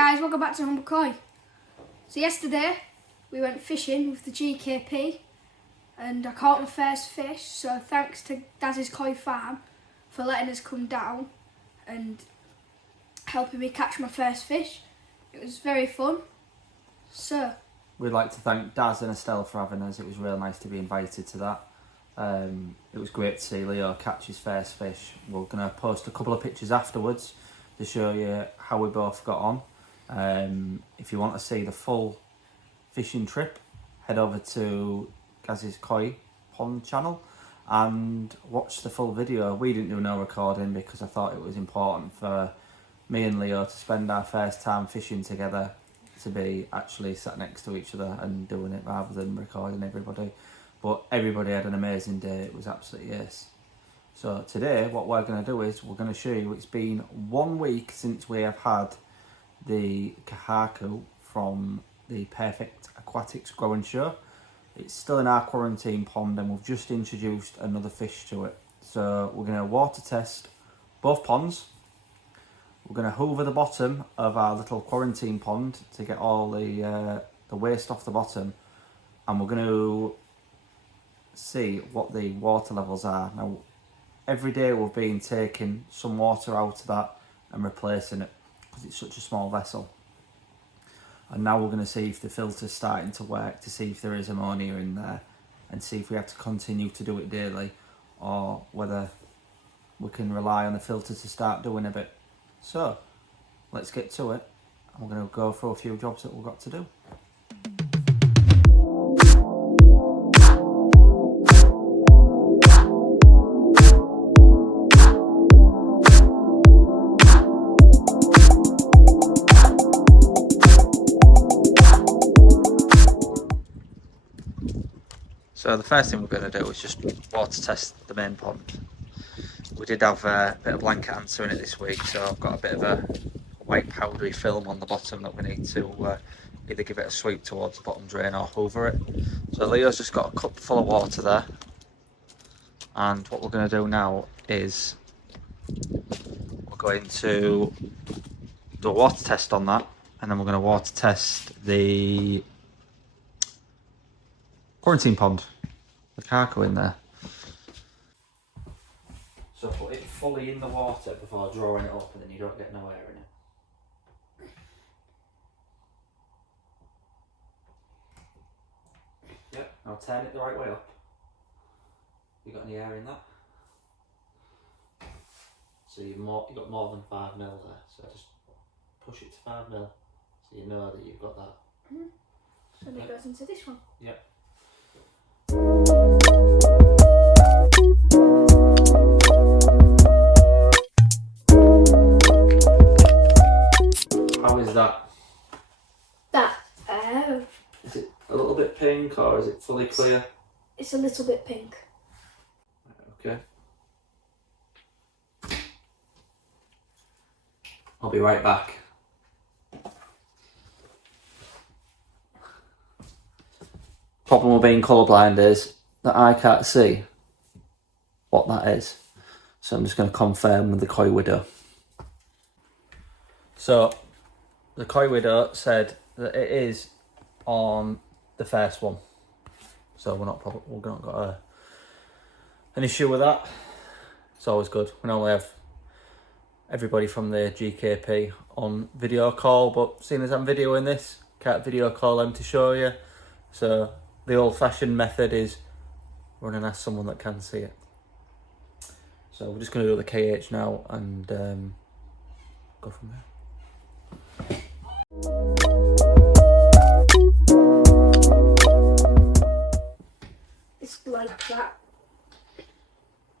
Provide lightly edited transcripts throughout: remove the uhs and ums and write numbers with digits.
guys, welcome back to Humber Koi. So yesterday we went fishing with the GKP and I caught my first fish, so thanks to Daz's Koi Farm for letting us come down and helping me catch my first fish. It was very fun. So we'd like to thank Daz and Estelle for having us. It was real nice to be invited to that. It was great to see Leo catch his first fish. We're going to post a couple of pictures afterwards to show you how we both got on. If you want to see the full fishing trip, head over to Daz's Koi Pond channel and watch the full video. We didn't do no recording because I thought it was important for me and Leo to spend our first time fishing together, to be actually sat next to each other and doing it rather than recording everybody. But everybody had an amazing day. It was absolutely yes. So today what we're going to do is we're going to show you, it's been 1 week since we have had the kahoku from the Perfect Aquatics Growing Show. It's still in our quarantine pond and we've just introduced another fish to it. So we're going to water test both ponds. We're going to hoover the bottom of our little quarantine pond to get all the waste off the bottom, and we're going to see what the water levels are. Now, every day we've been taking some water out of that and replacing it because it's such a small vessel. And now we're going to see if the filter's starting to work, to see if there is ammonia in there and see if we have to continue to do it daily or whether we can rely on the filter to start doing a bit. So let's get to it, and we're going to go through a few jobs that we've got to do. So the first thing we're going to do is just water test the main pond. We did have a bit of blanket answer in it this week, so I've got a bit of a white powdery film on the bottom that we need to either give it a sweep towards the bottom drain or hoover it. So Leo's just got a cup full of water there, and what we're going to do now is we're going to do a water test on that, and then we're going to water test the quarantine pond, the kahoku in there. So put it fully in the water before drawing it up, and then you don't get no air in it. Yep, now turn it the right way up. You got any air in that? So you've got more than 5 mil there, so just push it to 5 mil so you know that you've got that. So it goes into this one. Yep. How is that? Is it a little bit pink or is it fully clear? It's a little bit pink. Okay. I'll be right back. Problem with being colourblind is that I can't see what that is. So I'm just going to confirm with the Koi Widow. So the Koi Widow said that it is on the first one. So we're not got an issue with that. It's always good. We normally have everybody from the GKP on video call, but seeing as I'm videoing this, can't video call them to show you. So the old-fashioned method is running as someone that can see it. So we're just going to do the KH now and go from there. It's like that.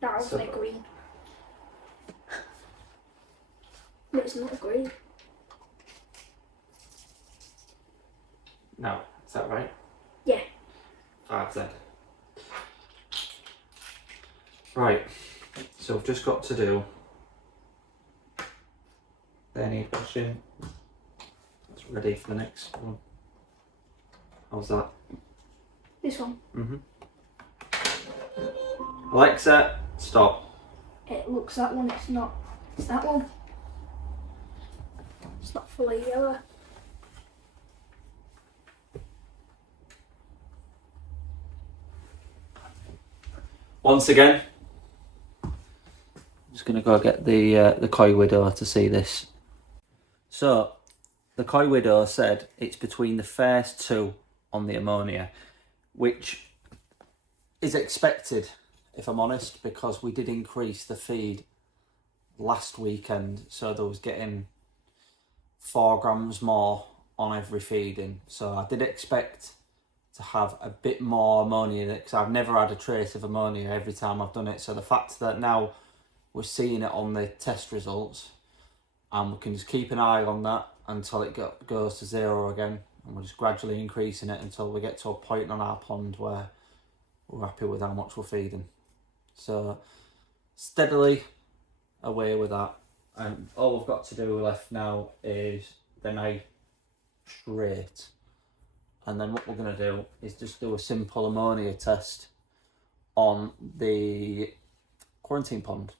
That was like green. No, it's not green. Now, is that right? Yeah. 5 then. Right, so we've just got to do their knee pushing. That's ready for the next one. How's that? This one. Alexa, stop. It looks that one, it's not. It's that one. It's not fully yellow. Once again, I'm just going to go get the Koi widow to see this. So, the Koi widow said it's between the first two on the ammonia, which is expected, if I'm honest, because we did increase the feed last weekend, so there was getting 4 grams more on every feeding. So I did expect to have a bit more ammonia in it, because I've never had a trace of ammonia every time I've done it. So the fact that now we're seeing it on the test results, and we can just keep an eye on that until it goes to 0 again, and we're just gradually increasing it until we get to a point on our pond where we're happy with how much we're feeding. So steadily away with that, and all we've got to do left now is the nitrate, and then what we're going to do is just do a simple ammonia test on the quarantine pond,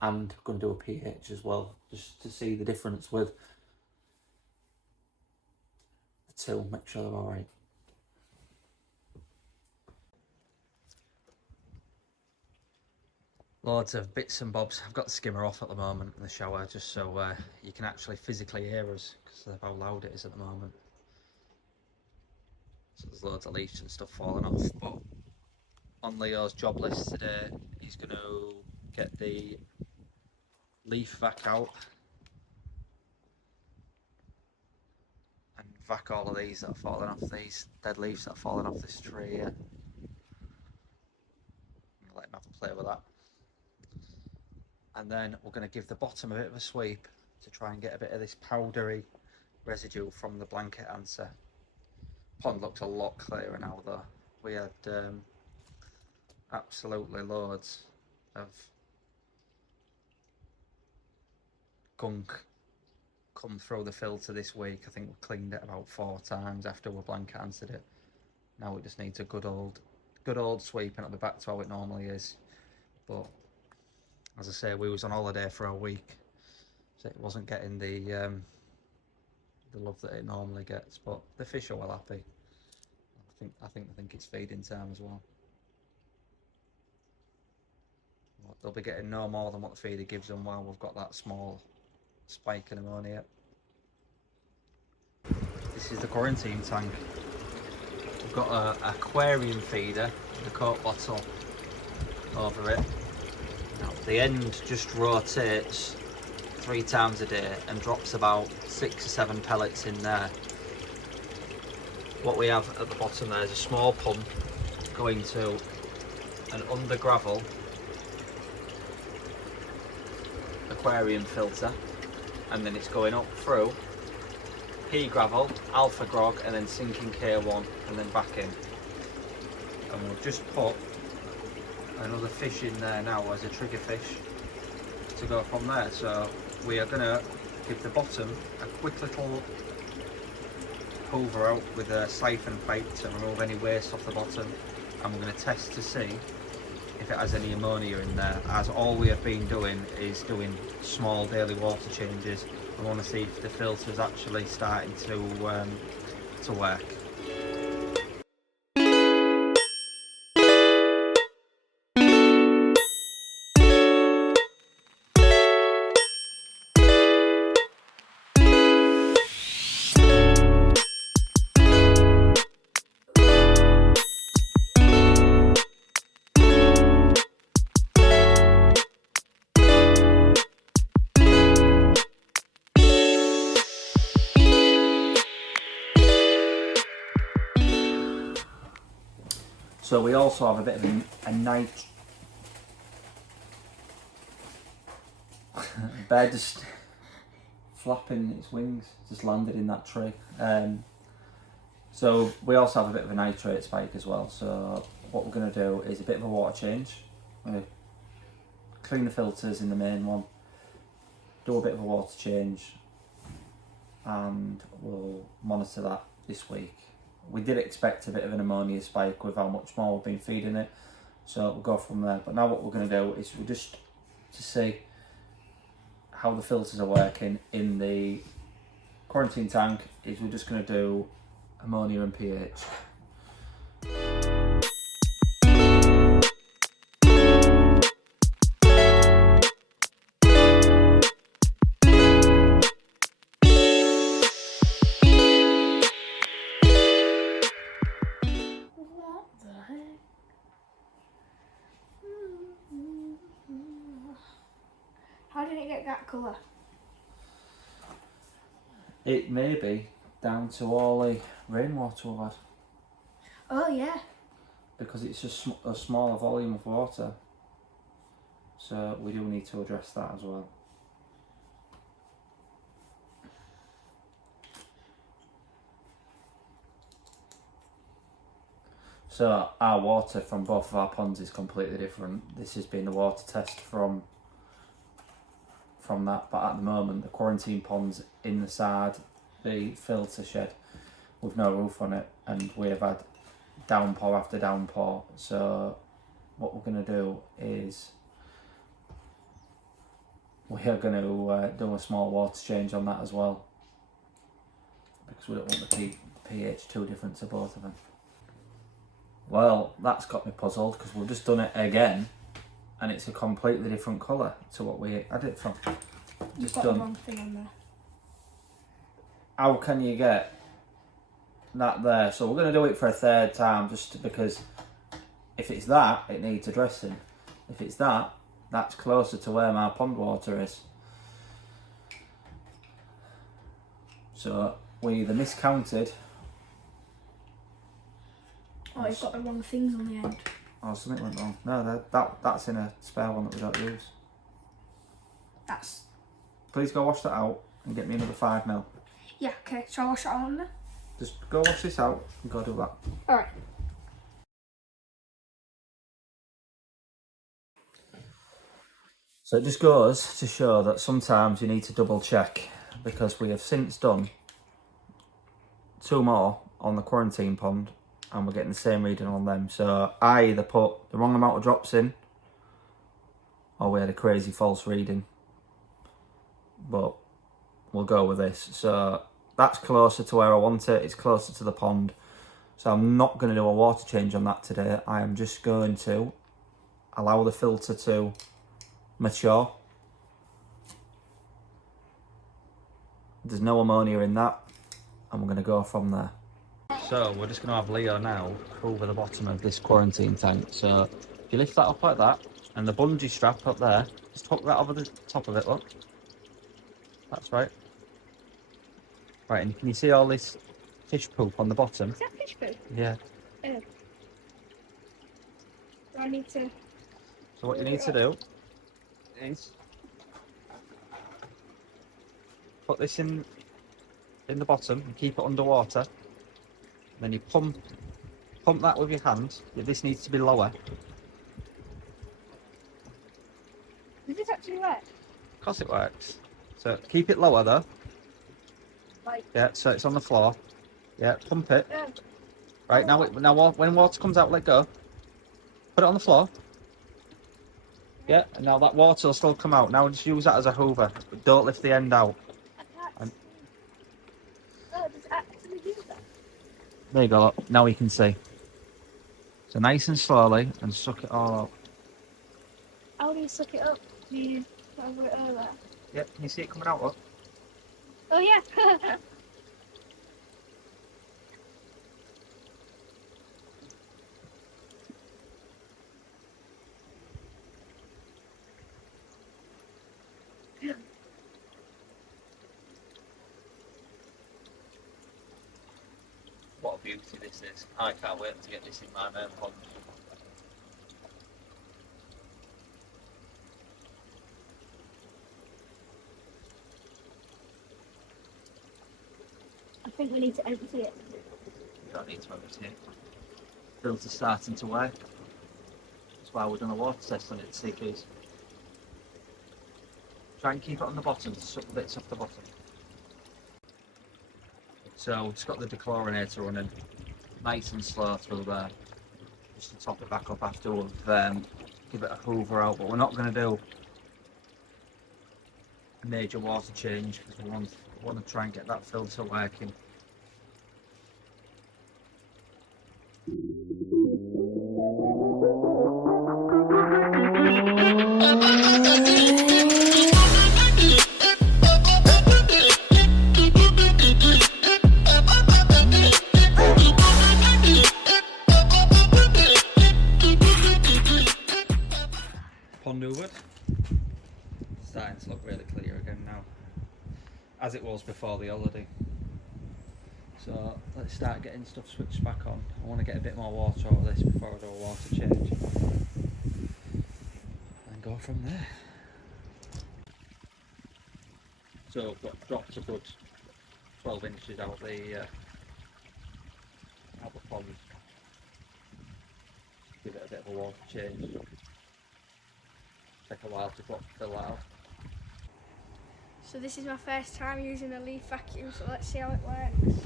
and going to do a pH as well, just to see the difference with the two, make sure they're all right. Loads of bits and bobs. I've got the skimmer off at the moment in the shower, just so you can actually physically hear us, because of how loud it is at the moment. So there's loads of leaves and stuff falling off, but on Leo's job list today, he's going to get the leaf vac out and vac all of these that are falling off, these dead leaves that are falling off this tree here. Let him have a play with that. And then we're going to give the bottom a bit of a sweep to try and get a bit of this powdery residue from the blanket answer. Pond looks a lot clearer now though. We had absolutely loads of gunk come through the filter this week. I think we cleaned it about 4 times after we blanket answered it. Now it just needs a good old sweep, and it'll be back to how it normally is. But as I say, we was on holiday for a week, so it wasn't getting the love that it normally gets. But the fish are well happy. I think it's feeding time as well. They'll be getting no more than what the feeder gives them while we've got that small spike in ammonia. This is the quarantine tank. We've got an aquarium feeder with a Coke bottle over it. Now, the end just rotates 3 times a day and drops about 6 or 7 pellets in there. What we have at the bottom there is a small pump going to an under gravel aquarium filter, and then it's going up through pea gravel, alpha grog, and then sinking K1, and then back in. And we'll just put another fish in there now as a trigger fish to go from there. So we are going to give the bottom a quick little hoover out with a siphon pipe to remove any waste off the bottom, and we're going to test to see if it has any ammonia in there, as all we have been doing is doing small daily water changes. I want to see if the filter is actually starting to work. So we also have a bit of a night. Bird just flapping its wings, just landed in that tree. So we also have a bit of a nitrate spike as well. So what we're going to do is a bit of a water change. We're going to clean the filters in the main one, do a bit of a water change, and we'll monitor that this week. We did expect a bit of an ammonia spike with how much more we've been feeding it, so we'll go from there. But now what we're going to do is we'll just to see how the filters are working in the quarantine tank is we're just going to do ammonia and pH. What the heck? How did it get that colour? It may be down to all the rainwater we've had, Oh yeah. because it's a smaller volume of water. So we do need to address that as well. So our water from both of our ponds is completely different. This has been the water test from that, but at the moment the quarantine pond's in the side, the filter shed with no roof on it, and we have had downpour after downpour. So what we're going to do is we are going to do a small water change on that as well, because we don't want the pH too different to both of them. Well, that's got me puzzled, because we've just done it again and it's a completely different colour to what we had it from. You've got the wrong thing on there. How can you get that there? So we're going to do it for a third time, just because if it's that, it needs addressing. If it's that, that's closer to where my pond water is. So we either miscounted, Oh, you've got the wrong things on the end. or something went wrong. No, that's in a spare one that we don't use. That's... Please go wash that out and get me another 5 mil. Yeah, okay. Shall I wash it out on there? Just go wash this out and go do that. Alright. So it just goes to show that sometimes you need to double check, because we have since done 2 more on the quarantine pond and we're getting the same reading on them. So I either put the wrong amount of drops in, or we had a crazy false reading, but we'll go with this. So that's closer to where I want it, it's closer to the pond. So I'm not going to do a water change on that today. I am just going to allow the filter to mature. There's no ammonia in that, and we're going to go from there. So we're just going to have Leo now over the bottom of this quarantine tank. So if you lift that up like that, and the bungee strap up there, just hook that over the top of it, look. That's right. Right, and can you see all this fish poop on the bottom? Is that fish food? Yeah. Oh. Do I need to... So what you need to do is put this in the bottom and keep it underwater. Then you pump that with your hand. This needs to be lower. Does this actually work? Of course it works. So keep it lower though. Like... Yeah, so it's on the floor. Yeah, pump it. Oh. Right, now when water comes out, let go. Put it on the floor. Yeah, and now that water will still come out. Now just use that as a hoover, but don't lift the end out. I can't see. Oh, does it actually do that? There you go, look. Now you can see. So nice and slowly, and suck it all up. How do you suck it up? Do you over it over? Yeah, can you see it coming out, look? Oh yeah! What a beauty this is. I can't wait to get this in my main pond. I think we need to empty it. You don't need to empty it. Filter's starting to work. That's why we've done a water test on it to see if it's... Try and keep it on the bottom to suck the bits off the bottom. So we've just got the dechlorinator running nice and slow through there, just to top it back up after we've give it a hoover out. But we're not going to do major water change because we want to try and get that filter working. Pond hoovered. Starting to look really clear again now, as it was before the holiday. So let's start getting stuff switched back on. I want to get a bit more water out of this before I do a water change and go from there. So I've got dropped a good 12 inches out the pond. Give it a bit of a water change. Take a while to fill that out. So this is my first time using a leaf vacuum, so let's see how it works.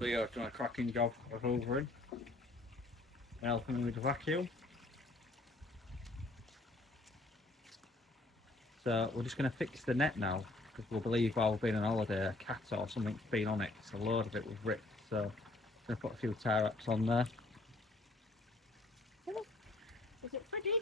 Leo's done a cracking job of hoovering and helping me with the vacuum. So we're just going to fix the net now, because we believe while we've been on holiday a cat or something's been on it, because a load of it was ripped. So I'm going to put a few tie wraps on there. Is it pretty?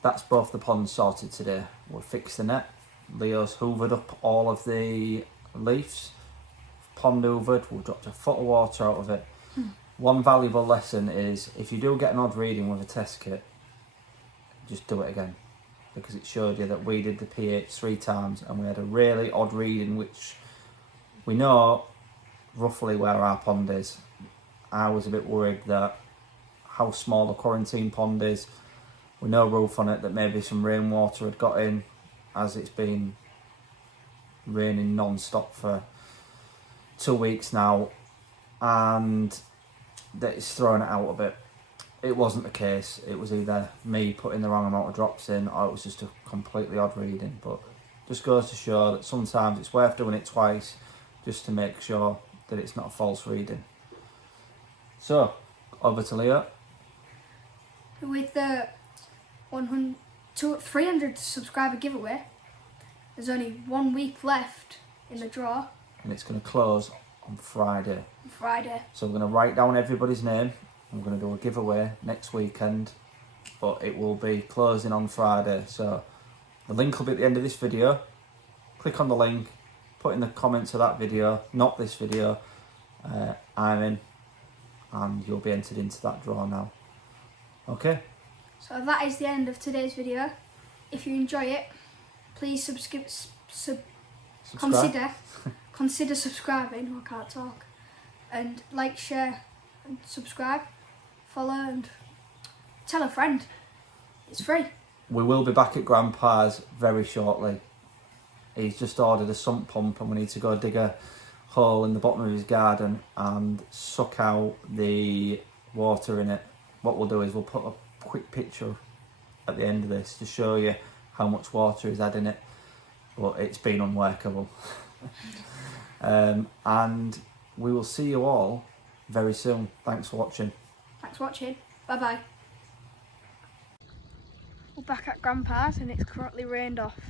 That's both the ponds sorted today. We'll fix the net. Leo's hoovered up all of the leaves. Pond hoovered, we've dropped a foot of water out of it. One valuable lesson is if you do get an odd reading with a test kit, just do it again, because it showed you that we did the pH 3 times and we had a really odd reading, which we know roughly where our pond is. I was a bit worried that how small the quarantine pond is, with no roof on it, that maybe some rainwater had got in, as it's been raining non-stop for 2 weeks now, and that it's thrown it out a bit. It wasn't the case. It was either me putting the wrong amount of drops in, or it was just a completely odd reading. But just goes to show that sometimes it's worth doing it twice just to make sure that it's not a false reading. So over to Leo. With the 300 subscriber giveaway, there's only 1 week left in the draw. And it's going to close on Friday. So we're going to write down everybody's name. We're going to do a giveaway next weekend, but it will be closing on Friday. So the link will be at the end of this video. Click on the link, put in the comments of that video, not this video. I'm in, and you'll be entered into that draw now. Okay? So that is the end of today's video. If you enjoy it, please consider subscribing. I can't talk. And like, share, and subscribe, follow, and tell a friend. It's free. We will be back at Grandpa's very shortly. He's just ordered a sump pump and we need to go dig a hole in the bottom of his garden and suck out the water in it. What we'll do is we'll put a quick picture at the end of this to show you how much water he's had in it, but it's been unworkable. And we will see you all very soon. Thanks for watching. Bye bye. We're back at Grandpa's and it's currently rained off.